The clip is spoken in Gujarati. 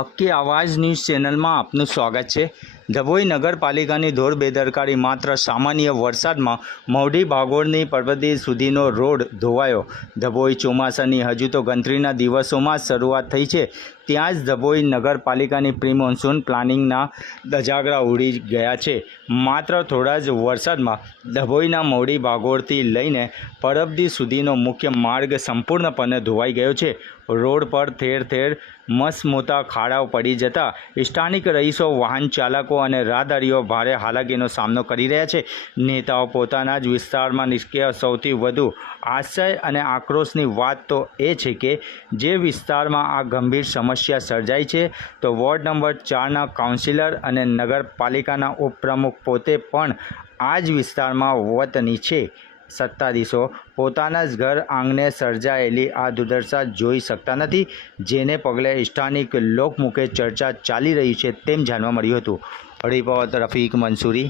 હક્કી આવાજ ન્યૂઝ ચેનલમાં આપનું સ્વાગત છે। ડભોઈ નગરપાલિકાની ઘોર બેદરકારી। માત્ર સામાન્ય વરસાદમાં મવડી ભાગોળની પરબદી સુધીનો રોડ ધોવાયો। ડભોઈ ચોમાસાની હજુ તો ગણતરીના દિવસોમાં જ શરૂઆત થઈ છે, ત્યાં જ ડભોઈ નગરપાલિકાની પ્રી મોન્સૂન પ્લાનિંગના ધજાગરા ઉડી ગયા છે। માત્ર થોડા જ વરસાદમાં ડભોઈના મવડી ભાગોળથી લઈને પરબદી સુધીનો મુખ્ય માર્ગ સંપૂર્ણપણે ધોવાઈ ગયો છે। રોડ પર ઠેર ઠેર મસમોટા ખાડાઓ પડી જતા સ્થાનિક રહીશો, વાહન ચાલકો અને રાહદારીઓ ભારે હાલાકીનો સામનો કરી રહ્યા છે। નેતાઓ પોતાના જ વિસ્તારમાં નિષ્ક્રિય। સૌથી વધુ આશ્ચર્ય અને આક્રોશની વાત તો એ છે કે જે વિસ્તારમાં આ ગંભીર સમસ્યા સર્જાઈ છે, તો વોર્ડ નંબર 4ના કાઉન્સિલર અને નગરપાલિકાના ઉપપ્રમુખ પોતે પણ આ જ વિસ્તારમાં વતની છે। સત્તાધીશો પોતાના જ ઘર આંગણે સર્જાયેલી આ દુર્દશા જોઈ શકતા નથી, જેને પગલે સ્થાનિક લોકમુખે ચર્ચા ચાલી રહી છે તેમ જાણવા મળ્યું હતું। રિપોર્ટ રફીક મંસૂરી।